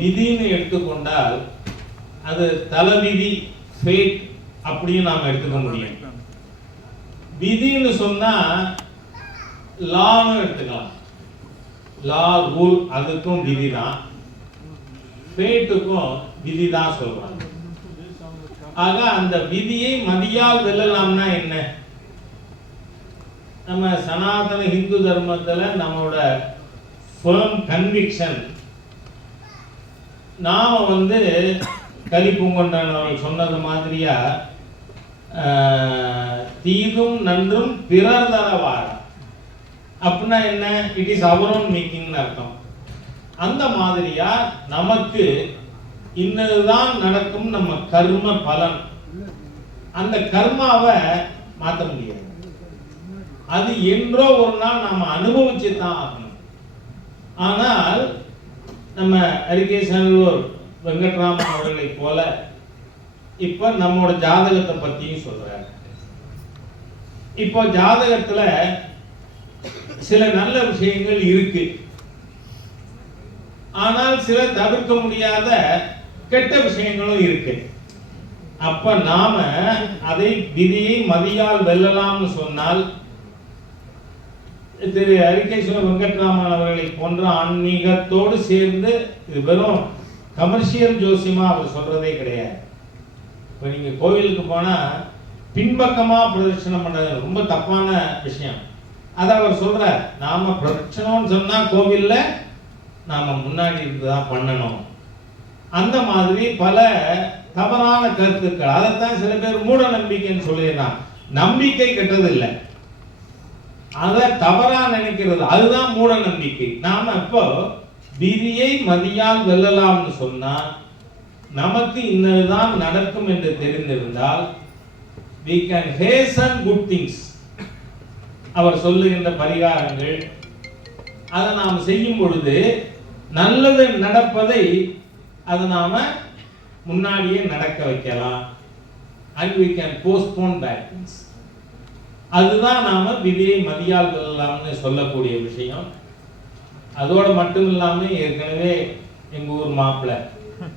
விதின்னு எடுத்துக்கொண்டால் அது தலைவிதி, ஃபேட் அப்படின்னு நாம் எடுத்துக்க முடியும். விதின்னு சொன்னா லான்னு எடுத்துக்கலாம். லா, ரூல், அதுக்கும் விதி தான், ஃபேட்டுக்கும் விதி தான் சொல்றாங்க. ஆக அந்த விதியை மதியால் வெல்லலாம்னா என்ன? நம்ம சனாதன இந்து தர்மத்துல நம்மளோட ஃபர்ம் கன்விக்ஷன், நாம கலிப்பூங்கொண்டன் அவர்கள் சொன்னது மாதிரியா தீதும் நன்றும் பிறர் தரவார அப்படின்னா என்ன? It is our own making அர்த்தம். அந்த மாதிரியா நமக்கு இன்னதுதான் நடக்கும், நம்ம கர்ம பலன். அந்த கர்மாவை மாற்ற முடியாது. அது என்றோ ஒரு நாள் நாம அனுபவிச்சு தான் ஆகணும். ஆனால் நம்ம அரிகேசனூர் வெங்கட்ராமன் அவர்களை போல இப்ப நம்மோட ஜாதகத்தை பத்தியும் சொல்றாரு. இப்போ ஜாதகத்துல சில நல்ல விஷயங்கள் இருக்கு, ஆனால் சில தவிர்க்க முடியாத கெட்ட விஷயங்களும் இருக்கு. அப்ப நாம அதை விதியை மதியால் வெல்லலாம்னு சொன்னால், திரு அரிகேஸ்வர வெங்கட்ராமன் அவர்களை போன்ற ஆன்மீகத்தோடு சேர்ந்து, இது வெறும் கமர்ஷியல் ஜோசியமா அவர் சொல்றதே கிடையாது. இப்ப நீங்க கோவிலுக்கு போனா பின்பக்கமா பிரதட்சணம் பண்றது ரொம்ப தப்பான விஷயம். அதை அவர் சொல்றார். நாம பிரதட்சணம்னு சொன்னா கோவில்ல நாம முன்னாடி இருந்துதான் பண்ணணும். அந்த மாதிரி பல தவறான கருத்துக்கள், அதைத்தான் சில பேர் மூட நம்பிக்கைன்னு சொல்லிடுறாங்க. நம்பிக்கை கெட்டது இல்லை, அதை தவறா நினைக்கிறது, அதுதான் மூட நம்பிக்கை. நாம இப்போ விதியை மதியால் வெல்லலாம்னு சொன்னா, நமக்கு இன்னதுதான் நடக்கும் என்று தெரிந்திருந்தால் we can hasten good things. அவர் சொல்லுகின்ற பரிகாரங்கள், அதை நாம் செய்யும் பொழுது நல்லது நடப்பதை அதை நாம முன்னாடியே நடக்க வைக்கலாம். and we can postpone bad things. அதுதான் நாம விதியை மதியால் வெல்லலாம்னு சொல்லக்கூடிய விஷயம். அதோடு மட்டும் இல்லாம ஏற்கனவே எங்க ஊர் மாப்பிள்ளை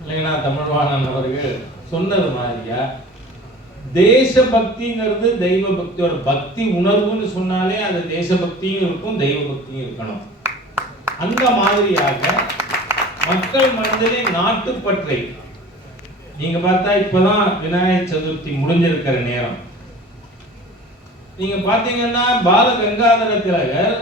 இல்லைன்னா தமிழ்வாணன் அவர்கள் சொன்னது மாதிரியா, தேசபக்திங்கிறது தெய்வ பக்தியோட பக்தி உணர்வுன்னு சொன்னாலே அது தேசபக்தியும் இருக்கும், தெய்வ பக்தியும் இருக்கணும். அந்த மாதிரியாக மக்கள் மனதிலே நாட்டுப்பற்றை, நீங்க பார்த்தா இப்பதான் விநாயகர் சதுர்த்தி முடிஞ்சிருக்கிற நேரம், நீங்க பாத்தீங்கன்னா பால கங்காதர திலகர்